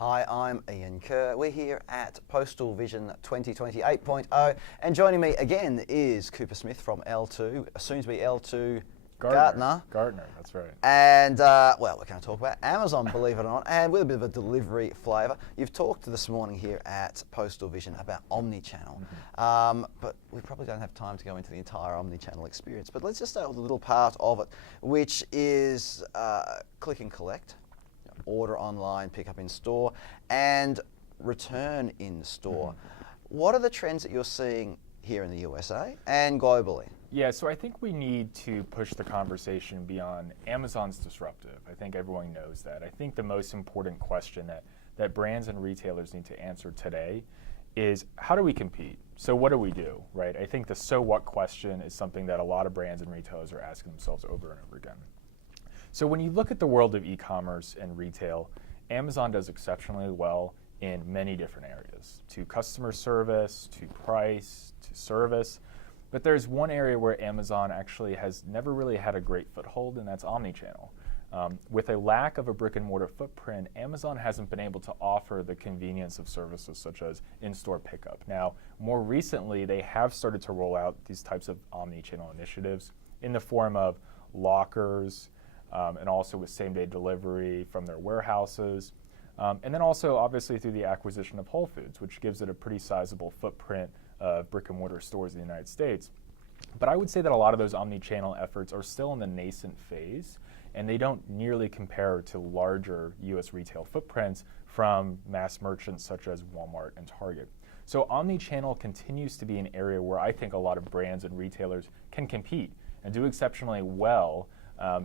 Hi, I'm Ian Kerr. We're here at Postal Vision 2020 8.0, and joining me again is Cooper Smith from L2, soon to be L2 Gartner. Gartner, that's right. And, well, we're going to talk about Amazon, believe it or not, and with a bit of a delivery flavour. You've talked this morning here at Postal Vision about omni-channel, but we probably don't have time to go into the entire omni-channel experience. But let's just start with a little part of it, which is click and collect, order online, pick up in store, and return in store. What are the trends that you're seeing here in the USA and globally? Yeah, so I think we need to push the conversation beyond Amazon's disruptive. I think everyone knows that. I think the most important question that brands and retailers need to answer today is, how do we compete? So what do we do, right? I think the so what question is something that a lot of brands and retailers are asking themselves over and over again. So when you look at the world of e-commerce and retail, Amazon does exceptionally well in many different areas, to customer service, to price, to service. But there's one area where Amazon actually has never really had a great foothold, and that's omnichannel. With a lack of a brick and mortar footprint, Amazon hasn't been able to offer the convenience of services such as in-store pickup. Now, more recently, they have started to roll out these types of omnichannel initiatives in the form of lockers, and also with same-day delivery from their warehouses. And then also, obviously, through the acquisition of Whole Foods, which gives it a pretty sizable footprint of brick-and-mortar stores in the United States. But I would say that a lot of those omni-channel efforts are still in the nascent phase, and they don't nearly compare to larger U.S. retail footprints from mass merchants such as Walmart and Target. So omni-channel continues to be an area where I think a lot of brands and retailers can compete and do exceptionally well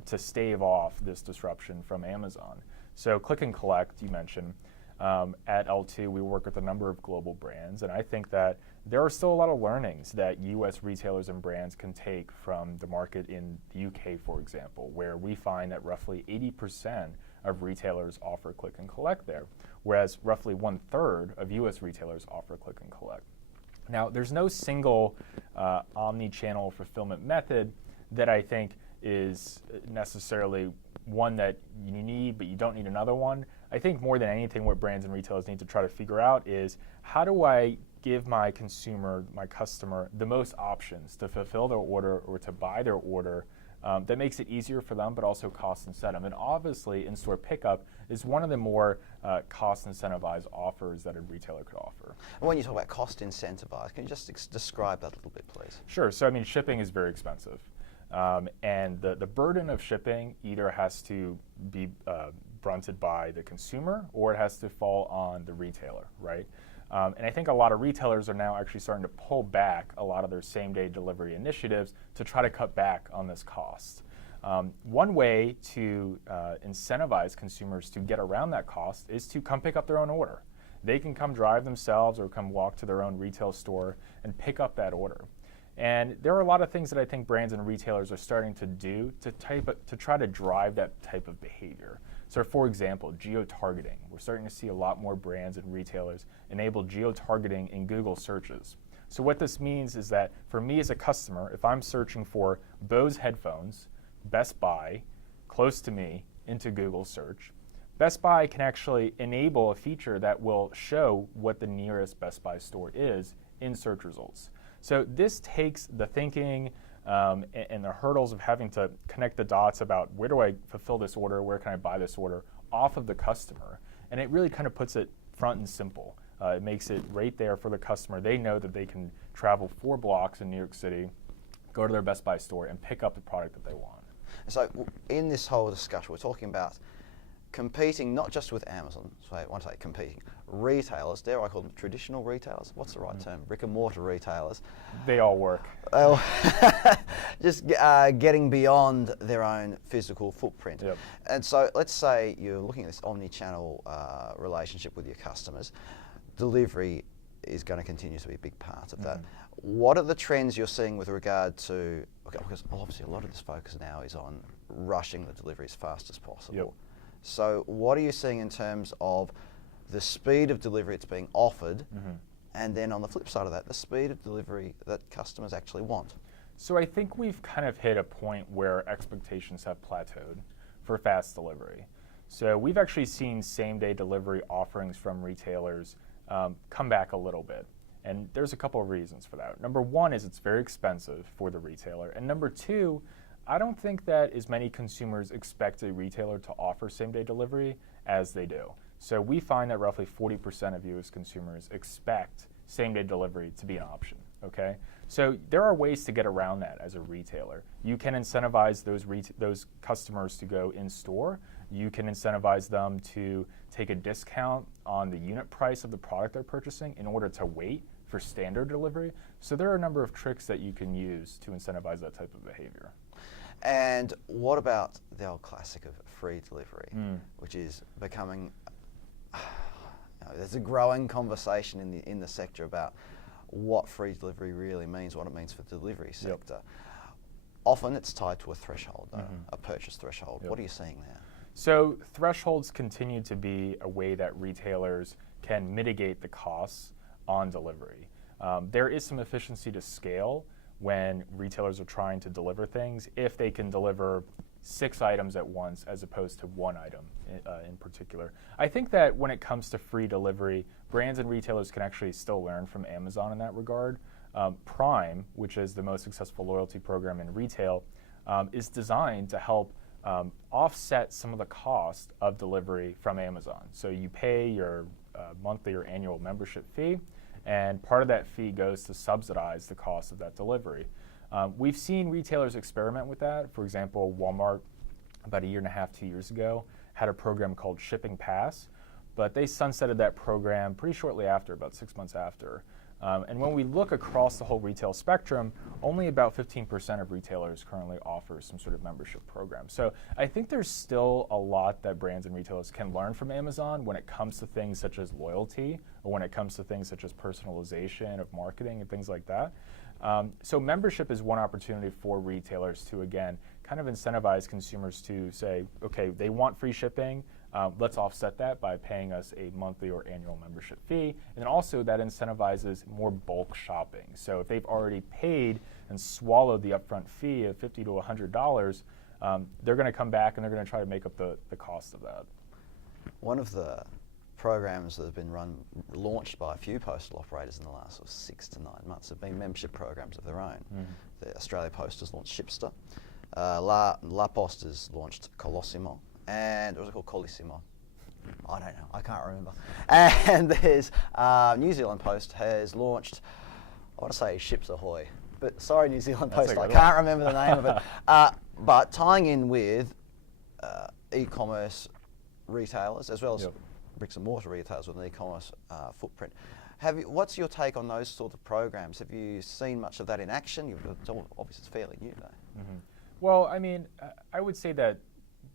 to stave off this disruption from Amazon. So click and collect, you mentioned. At L2, we work with a number of global brands, and I think that there are still a lot of learnings that U.S. retailers and brands can take from the market in the UK, for example, where we find that roughly 80% of retailers offer click and collect there, whereas roughly 1/3 of U.S. retailers offer click and collect. Now, there's no single omni-channel fulfillment method that I think is necessarily one that you need, but you don't need another one. I think more than anything, what brands and retailers need to try to figure out is, how do I give my consumer, my customer, the most options to fulfill their order or to buy their order that makes it easier for them, but also cost incentive. And obviously, in-store pickup is one of the more cost incentivized offers that a retailer could offer. When you talk about cost incentivized, can you just describe that a little bit, please? Sure. So, I mean, shipping is very expensive. And the burden of shipping either has to be brunted by the consumer, or it has to fall on the retailer, right? And I think a lot of retailers are now actually starting to pull back a lot of their same-day delivery initiatives to try to cut back on this cost. One way to incentivize consumers to get around that cost is to come pick up their own order. They can come drive themselves or come walk to their own retail store and pick up that order. And there are a lot of things that I think brands and retailers are starting to do to try to drive that type of behavior. So, for example, geo-targeting. We're starting to see a lot more brands and retailers enable geo-targeting in Google searches. So what this means is that for me as a customer, if I'm searching for Bose headphones, Best Buy, close to me, into Google search, Best Buy can actually enable a feature that will show what the nearest Best Buy store is in search results. So this takes the thinking and the hurdles of having to connect the dots about, where do I fulfill this order, where can I buy this order, off of the customer. And it really kind of puts it front and simple. It makes it right there for the customer. They know that they can travel 4 blocks in New York City, go to their Best Buy store, and pick up the product that they want. So in this whole discussion, we're talking about competing not just with Amazon, so I want to say competing, retailers, dare I call them traditional retailers? What's the right term? Brick and mortar retailers. They all work. Just getting beyond their own physical footprint. Yep. And so let's say you're looking at this omni-channel relationship with your customers. Delivery is going to continue to be a big part of that. What are the trends you're seeing with regard to, because obviously a lot of this focus now is on rushing the delivery as fast as possible. Yep. So what are you seeing in terms of the speed of delivery that's being offered, and then on the flip side of that, the speed of delivery that customers actually want? So I think we've kind of hit a point where expectations have plateaued for fast delivery. So we've actually seen same-day delivery offerings from retailers come back a little bit. And there's a couple of reasons for that. Number one is it's very expensive for the retailer. And number two, I don't think that as many consumers expect a retailer to offer same-day delivery as they do. So we find that roughly 40% of you as consumers expect same-day delivery to be an option, okay? So there are ways to get around that as a retailer. You can incentivize those customers to go in-store. You can incentivize them to take a discount on the unit price of the product they're purchasing in order to wait for standard delivery. So there are a number of tricks that you can use to incentivize that type of behavior. And what about the old classic of free delivery, which is becoming, there's a growing conversation in the sector about what free delivery really means, what it means for the delivery sector. Often it's tied to a threshold, a purchase threshold. What are you seeing there? So thresholds continue to be a way that retailers can mitigate the costs on delivery. There is some efficiency to scale when retailers are trying to deliver things if they can deliver 6 items at once as opposed to 1 item in particular. I think that when it comes to free delivery, brands and retailers can actually still learn from Amazon in that regard. Prime, which is the most successful loyalty program in retail, is designed to help offset some of the cost of delivery from Amazon. So you pay your monthly or annual membership fee, and part of that fee goes to subsidize the cost of that delivery. We've seen retailers experiment with that. For example, Walmart, about 1.5 years, 2 years ago, had a program called Shipping Pass, but they sunsetted that program pretty shortly after, about 6 months after. And when we look across the whole retail spectrum, only about 15% of retailers currently offer some sort of membership program. So I think there's still a lot that brands and retailers can learn from Amazon when it comes to things such as loyalty, or when it comes to things such as personalization of marketing and things like that. So membership is one opportunity for retailers to, again, kind of incentivize consumers to say, okay, they want free shipping, let's offset that by paying us a monthly or annual membership fee. And then also that incentivizes more bulk shopping. So if they've already paid and swallowed the upfront fee of $50 to $100, they're going to come back and they're going to try to make up the cost of that. One of the programs that have been launched by a few postal operators in the last 6 to 9 months have been membership programs of their own. The Australia Post has launched Shipster, La Poste has launched Colosimo, and what was it called? Colissimo? I don't know, I can't remember. And there's New Zealand Post has launched, I want to say Ships Ahoy, but sorry New Zealand Post, I can't remember the name of it. But tying in with e-commerce retailers as well as bricks and mortar retailers with an e-commerce footprint. What's your take on those sort of programs? Have you seen much of that in action? Obviously it's fairly new though. Well, I mean, I would say that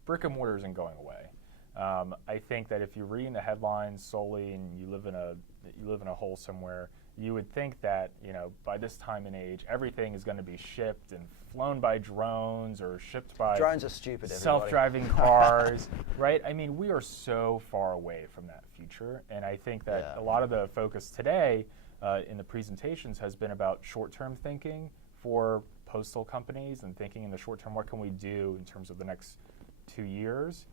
brick and mortar isn't going away. I think that if you're reading the headlines solely and you live in a hole somewhere, you would think that, you know, by this time and age, everything is going to be shipped and flown by drones or shipped by drones are stupid. Self-driving cars, right? I mean, we are so far away from that future, and I think that a lot of the focus today in the presentations has been about short-term thinking for postal companies and thinking in the short term, what can we do in terms of the next 2 years,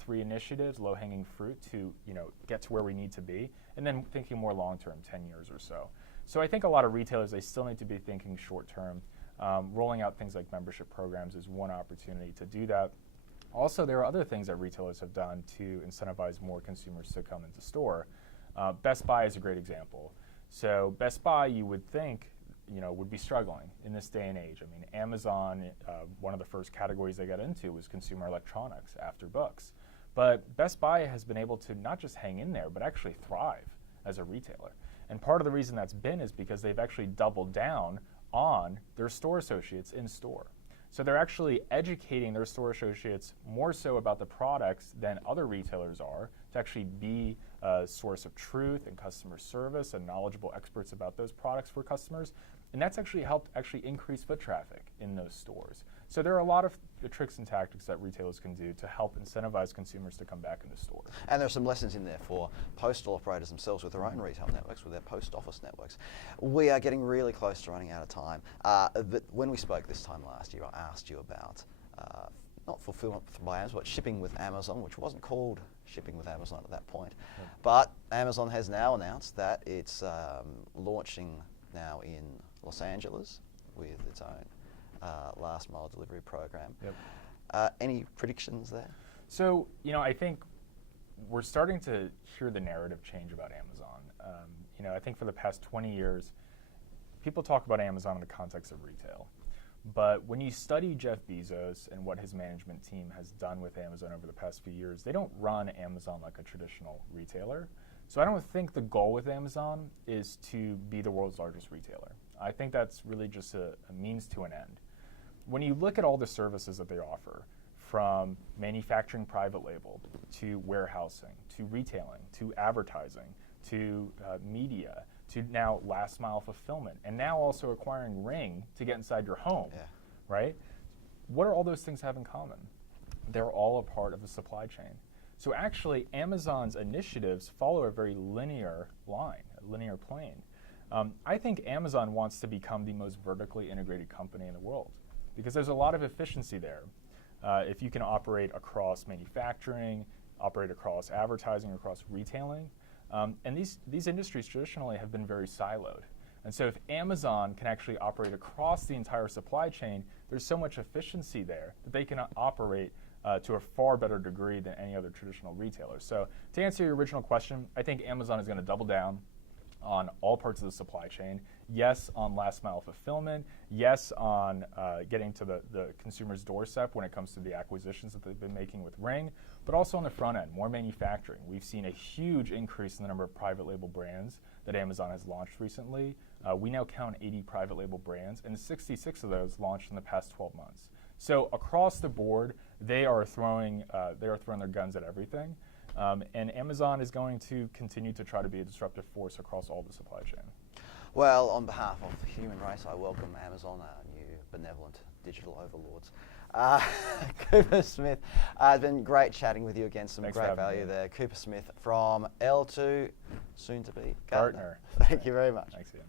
3 initiatives, low-hanging fruit to, you know, get to where we need to be, and then thinking more long-term, 10 years or so. So I think a lot of retailers, they still need to be thinking short-term. Rolling out things like membership programs is one opportunity to do that. Also, there are other things that retailers have done to incentivize more consumers to come into store. Best Buy is a great example. So Best Buy, you would think, you know, would be struggling in this day and age. I mean, Amazon, one of the first categories they got into was consumer electronics after books. But Best Buy has been able to not just hang in there, but actually thrive as a retailer. And part of the reason that's been is because they've actually doubled down on their store associates in store. So they're actually educating their store associates more so about the products than other retailers are, to actually be a source of truth and customer service and knowledgeable experts about those products for customers. And that's actually helped increase foot traffic in those stores. So there are a lot of tricks and tactics that retailers can do to help incentivize consumers to come back into stores. And there are some lessons in there for postal operators themselves with their own retail networks, with their post office networks. We are getting really close to running out of time. But when we spoke this time last year, I asked you about not fulfillment by Amazon, but shipping with Amazon, which wasn't called shipping with Amazon at that point. Yeah. But Amazon has now announced that it's launching now in Los Angeles with its own last mile delivery program. Yep. Any predictions there? So, I think we're starting to hear the narrative change about Amazon. I think for the past 20 years, people talk about Amazon in the context of retail. But when you study Jeff Bezos and what his management team has done with Amazon over the past few years, they don't run Amazon like a traditional retailer. So I don't think the goal with Amazon is to be the world's largest retailer. I think that's really just a means to an end. When you look at all the services that they offer, from manufacturing private label to warehousing, to retailing, to advertising, to media, to now last mile fulfillment, and now also acquiring Ring to get inside your home, right? What do all those things have in common? They're all a part of the supply chain. So actually, Amazon's initiatives follow a very linear line, a linear plane. I think Amazon wants to become the most vertically integrated company in the world because there's a lot of efficiency there. If you can operate across manufacturing, operate across advertising, across retailing, and these industries traditionally have been very siloed. And so if Amazon can actually operate across the entire supply chain, there's so much efficiency there that they can operate to a far better degree than any other traditional retailer. So to answer your original question, I think Amazon is going to double down on all parts of the supply chain. Yes, on last mile fulfillment. Yes, on getting to the consumer's doorstep when it comes to the acquisitions that they've been making with Ring, but also on the front end, more manufacturing. We've seen a huge increase in the number of private label brands that Amazon has launched recently. We now count 80 private label brands, and 66 of those launched in the past 12 months. So across the board, they are throwing their guns at everything. And Amazon is going to continue to try to be a disruptive force across all the supply chain. Well, on behalf of the human race, I welcome Amazon, our new benevolent digital overlords. Cooper Smith, it's been great chatting with you again. Some Thanks great value there. Cooper Smith from L2, soon to be Gartner. Gartner. Thank you very much. Thanks, Ian.